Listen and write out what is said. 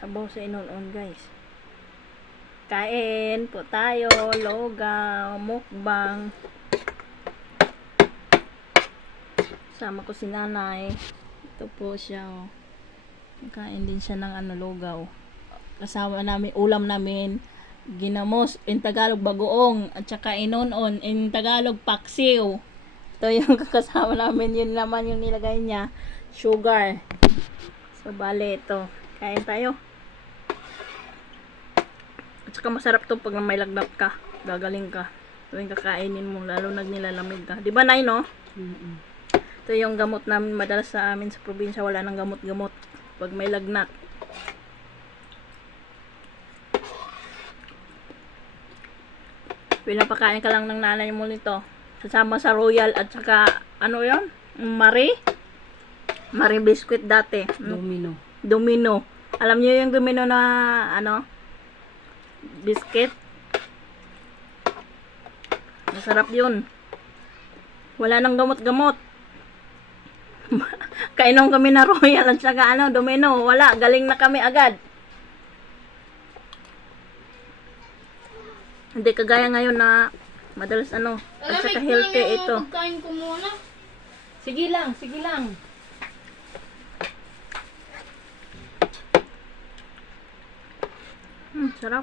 Sabaw sa inon-on, guys. Kain po tayo, logaw, mukbang. Sama ko si nanay. Ito po siya, oh. Kain din siya ng logaw. Kasama namin, ulam namin, ginamos, in Tagalog bagoong, at saka inon-on, in Tagalog paksiw. Ito yung kasama namin, yun naman yung nilagay niya, sugar. So, bale ito. Kain tayo. At saka masarap to pag may lagnat ka. Gagaling ka. Ito yung kakainin mo, lalo nag nilalamig ka. Di ba, Nay, no? Ito yung gamot namin, madalas sa amin sa probinsya, wala nang gamot-gamot pag may lagnat. Pinapakain ka lang ng nanay mo nito. Kasama sa Royal at saka, ano yun? Marie biscuit dati. Domino. Alam niyo yung Domino na, biscuit? Masarap yun. Wala nang gamot-gamot. Kainom kami na Royal at saka Domino. Wala, galing na kami agad. Hindi kagaya ngayon na madalas at saka healthy ito. Pagkain ko muna. Sige lang. Sarap.